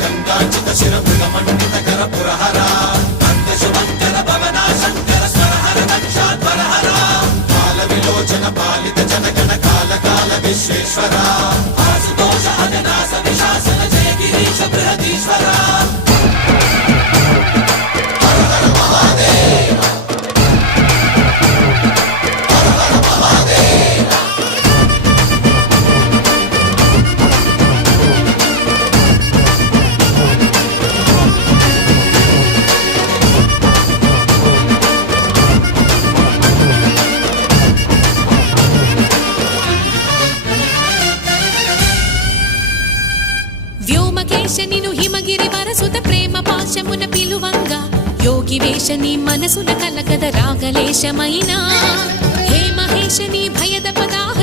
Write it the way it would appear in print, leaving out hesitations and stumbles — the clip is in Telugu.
గంగాచిత శిరమృగమండిత కర పురహర శుభంకర భవనా శంకర స్వరహర దక్షాధ్వరహర కాల విలోచన పాలిత జనగణ కాల కాల విశ్వేశ్వర ఆశుతోష అజనాస విశాసన జయ గిరీశ బృహదీశ్వర హర హర మహాదేవ హర హర మహాదేవ వ్యోమకేశనిను హిమగిరి వరసుత ప్రేమ పాశమున పిలువంగా యోగి వేషని మనసున కలకద రాగలేశమైనా హే మహేశని భయద